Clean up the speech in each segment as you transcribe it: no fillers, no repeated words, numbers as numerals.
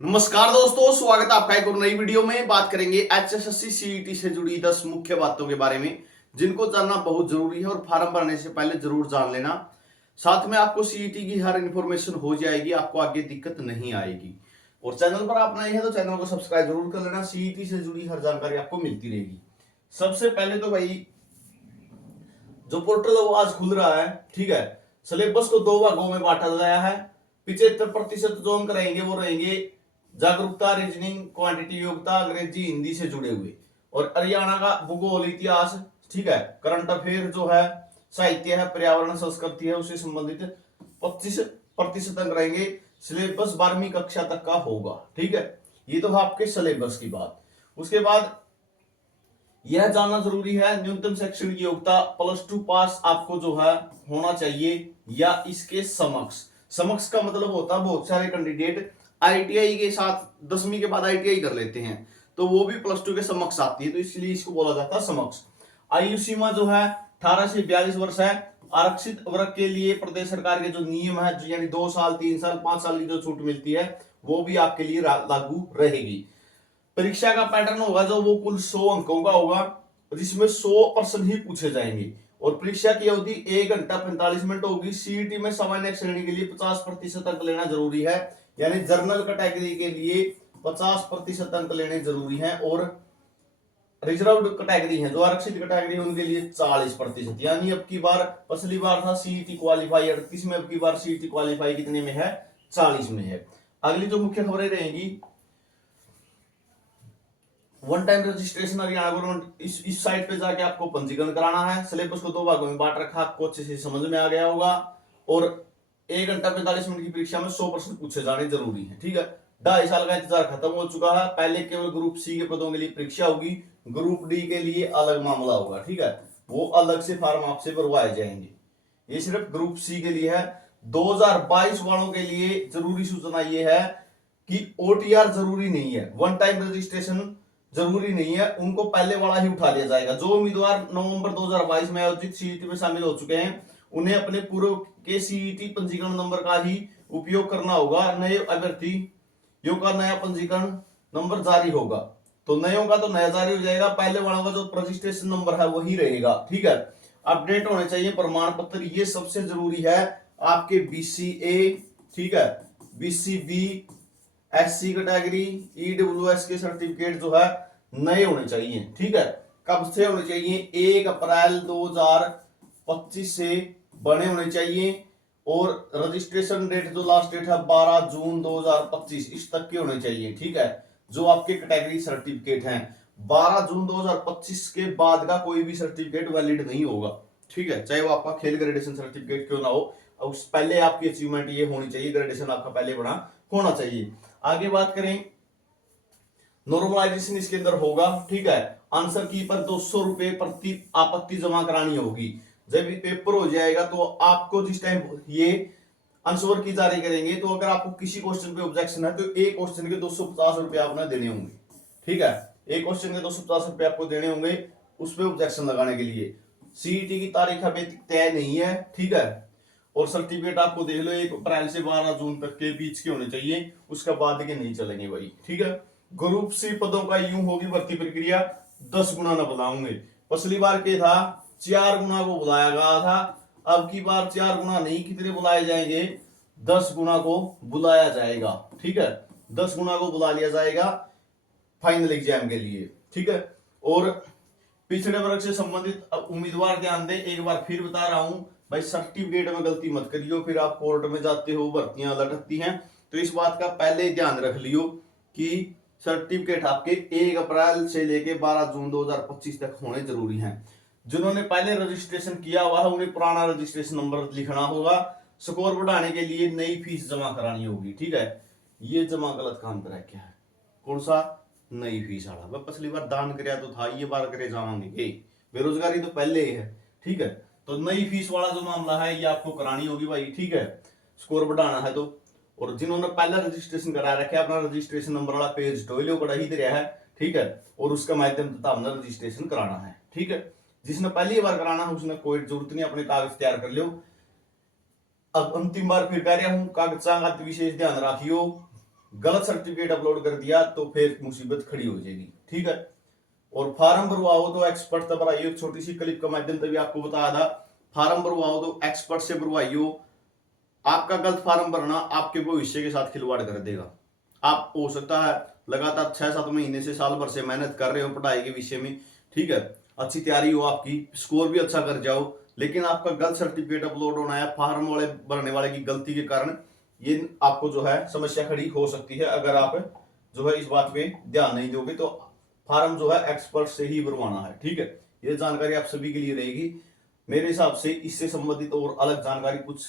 नमस्कार दोस्तों, स्वागत है आपका एक और नई वीडियो में। बात करेंगे एचएसएससी सीईटी से जुड़ी 10 मुख्य बातों के बारे में जिनको जानना बहुत जरूरी है और फॉर्म भरने से पहले जरूर जान लेना। साथ में आपको सीईटी की हर इंफॉर्मेशन हो जाएगी, आपको आगे दिक्कत नहीं आएगी। और चैनल पर आप नए हैं तो चैनल को सब्सक्राइब जरूर कर लेना, सीईटी से जुड़ी हर जानकारी आपको मिलती रहेगी। सबसे पहले तो भाई जो पोर्टल है वो आज खुल रहा है, ठीक है। सिलेबस को 2 भागों में बांटा गया है। 75% जो अंक रहेंगे वो रहेंगे जागरूकता, रीजनिंग, क्वांटिटी योग्यता, अंग्रेजी, हिंदी से जुड़े हुए। और हरियाणा का भूगोल, इतिहास, ठीक है, करंट अफेयर जो है, साहित्य है, पर्यावरण, संस्कृति है, उससे संबंधित 25% अंक रहेंगे। सिलेबस 12वीं कक्षा तक का होगा, ठीक है। ये तो है आपके सिलेबस की बात। उसके बाद यह जानना जरूरी है न्यूनतम शैक्षणिक योग्यता +2 पास आपको जो है होना चाहिए या इसके समक्ष। समक्ष का मतलब होता है बहुत सारे कैंडिडेट आईटीआई के साथ 10वीं के बाद आईटीआई कर लेते हैं, तो वो भी +2 के समक्ष आती है, तो इसलिए इसको बोला जाता है समक्ष। आयु सीमा जो है 18 से 42 वर्ष है। आरक्षित वर्ग के लिए प्रदेश सरकार के जो नियम है, यानी 2 साल, 3 साल, 5 साल की जो छूट मिलती है वो भी आपके लिए लागू रहेगी। परीक्षा का पैटर्न होगा जो वो कुल 100 अंकों का होगा, जिसमें 100 प्रश्न ही पूछे जाएंगे। और परीक्षा की अवधि 1 घंटा 45 मिनट होगी। सीईटी में सामान्य श्रेणी के लिए 50% अंक लेना जरूरी है, यानी जर्नल कैटेगरी के लिए 50% अंक लेने जरूरी है। और रिजर्व्ड कैटेगरी है, जो आरक्षित कैटेगरी है, उनके लिए 40%। यानी अब की बार, पिछली बार था सीईटी क्वालिफाई 38 में, अब की बार सीईटी क्वालिफाई कितने में है? 40 में है। अगली जो मुख्य खबरें रहेंगी, one time registration Haryana government इस साइट पे जाके आपको पंजीकरण कराना है। सिलेबस को 2 भागों में बांट रखा, आपको अच्छे से समझ में आ गया होगा। और 1 घंटा 45 मिनट की परीक्षा में 100 प्रश्न पूछे जाने जरूरी है, ठीक है। 2.5 साल का इंतजार खत्म हो चुका है। पहले केवल ग्रुप सी के पदों के लिए परीक्षा होगी, ग्रुप डी के लिए अलग मामला होगा, ठीक है। वो अलग से फॉर्म आपसे भरवाए जाएंगे। ये सिर्फ ग्रुप सी के लिए है। 2022 वालों के लिए जरूरी सूचना ये है कि ओटीआर जरूरी नहीं है, वन टाइम रजिस्ट्रेशन जरूरी नहीं है, उनको पहले वाला ही उठा लिया जाएगा। जो उम्मीदवार नवंबर 2022 में आयोजित सीईटी में शामिल हो चुके हैं, उन्हें अपने पूर्व के सीईटी पंजीकरण नंबर का ही उपयोग करना होगा। नए अभ्यर्थियों का नया पंजीकरण नंबर जारी होगा, तो नयों का तो नया जारी हो जाएगा, पहले वालों का जो रजिस्ट्रेशन नंबर है वही रहेगा, ठीक है। अपडेट होने चाहिए प्रमाण पत्र, ये सबसे जरूरी है। आपके बीसीए, ठीक है, बीसीबी, एससी कैटेगरी, ईडब्ल्यूएस के सर्टिफिकेट जो है नए होने चाहिए, ठीक है। कब से होने चाहिए? 1 अप्रैल 2025 से बने होने चाहिए। और रजिस्ट्रेशन डेट जो लास्ट डेट है 12 जून 2025 इस तक के होने चाहिए, ठीक है। जो आपके कैटेगरी सर्टिफिकेट हैं, 12 जून 2025 के बाद का कोई भी सर्टिफिकेट वैलिड नहीं होगा, ठीक है, चाहे वो आपका खेल ग्रेडेशन सर्टिफिकेट क्यों ना हो। उस पहले आपकी अचीवमेंट ये होनी चाहिए, ग्रेडेशन आपका पहले बना होना चाहिए। आगे बात करें, नॉर्मलाइजेशन इसके अंदर होगा, ठीक है। आंसर की पर 200 रुपए प्रति आपत्ति जमा करानी होगी। जब ये पेपर हो जाएगा तो आपको जिस टाइम ये आंसर की जारी करेंगे, तो अगर आपको किसी क्वेश्चन पे ऑब्जेक्शन है तो एक क्वेश्चन के 250 रुपए आपने देने होंगे, ठीक है। एक क्वेश्चन के 250 रुपए आपको देने होंगे उस पर ऑब्जेक्शन लगाने के लिए। सीईटी की तारीख अभी तय नहीं है, ठीक है। और सर्टिफिकेट आपको देख लो 1 अप्रैल से 12 जून तक के बीच के होने चाहिए, उसका बाद के नहीं चलेंगे भाई, ठीक है। ग्रुप सी पदों का यूं होगी भर्ती प्रक्रिया, 10 गुना न बुलाऊंगे। पिछली बार के था 4 गुना को बुलाया गया था, अब की बार 4 गुना नहीं, कितने बुलाए जाएंगे? 10 गुना को बुलाया जाएगा, ठीक है। 10 गुना को बुला लिया जाएगा फाइनल एग्जाम के लिए, ठीक है। और पिछड़े वर्ग से संबंधित उम्मीदवार ध्यान दें, एक बार फिर बता रहा हूं भाई, सर्टिफिकेट में गलती मत करियो, फिर आप कोर्ट में जाते हो, भर्तियां लटकती हैं, तो इस बात का पहले ही ध्यान रख लियो कि सर्टिफिकेट आपके 1 अप्रैल से लेके 12 जून 2025 तक होने जरूरी हैं। जिन्होंने पहले रजिस्ट्रेशन किया हुआ है उन्हें पुराना रजिस्ट्रेशन नंबर लिखना होगा। स्कोर बढ़ाने के लिए नई फीस जमा करानी होगी, ठीक है। ये जमा गलत काम करा क्या है? कौन सा? नई फीस वाला। वह पिछली बार दान कराया तो था, ये बार करे जावांगे, बेरोजगारी तो पहले ही है, ठीक है। तो नई फीस वाला जो मामला है ये आपको करानी होगी भाई, ठीक है, स्कोर बढ़ाना है तो। और जिन्होंने पहला रजिस्ट्रेशन करा रखे अपना रजिस्ट्रेशन नंबर वाला पेज टोइलो बड़ा ही दिया है, ठीक है, और उसका माध्यम तथा हमने रजिस्ट्रेशन कराना है, ठीक है। जिसने पहली बार कराना है उसने कोई जरूरत नहीं, अपने कागज तैयार कर लो। अब अंतिम बार फिर कह रहा हूं, कागजात का विशेष ध्यान रखियो। गलत सर्टिफिकेट अपलोड कर दिया तो फिर मुसीबत खड़ी हो जाएगी, ठीक है। और फार्म भरवाओ तो एक्सपर्ट तब भराइयो, छोटी सी क्लिप के माध्यम से भी आपको बताया था, फार्म भरवाओ तो एक्सपर्ट से भरवाइयो। आपका गलत फार्म भरना आपके भविष्य के साथ खिलवाड़ कर देगा। आप हो सकता है लगातार 6-7 महीने से साल भर से मेहनत कर रहे हो पढ़ाई के विषय में, ठीक है, अच्छी तैयारी हो आपकी, स्कोर भी अच्छा कर जाओ, लेकिन आपका गलत सर्टिफिकेट अपलोड होना है फार्म वाले भरने वाले की गलती के कारण, ये आपको जो है समस्या खड़ी हो सकती है। अगर आप जो है इस बात पे ध्यान नहीं दोगे तो फार्म जो है एक्सपर्ट से ही भरवाना है, ठीक है। ये जानकारी आप सभी के लिए रहेगी। मेरे हिसाब से इससे संबंधित और अलग जानकारी कुछ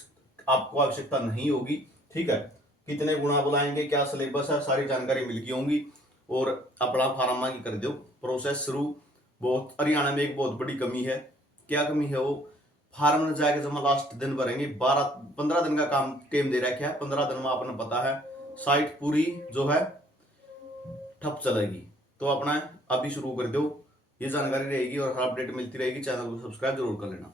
आपको आवश्यकता नहीं होगी, ठीक है। कितने गुणा बुलाएंगे, क्या सिलेबस है, सारी जानकारी मिल गई होंगी। और अपना फार्मा की कर दो प्रोसेस शुरू। बहुत हरियाणा में एक बहुत बड़ी कमी है, क्या कमी है वो, फार्म में जाके जमा लास्ट दिन भरेंगे, 12-15 दिन का काम टाइम दे रखा है, 15 दिन में आपने पता है साइट पूरी जो है ठप चलेगी। तो अपना अभी शुरू कर दो, ये जानकारी रहेगी और हर अपडेट मिलती रहेगी। चैनल को सब्सक्राइब जरूर कर लेना।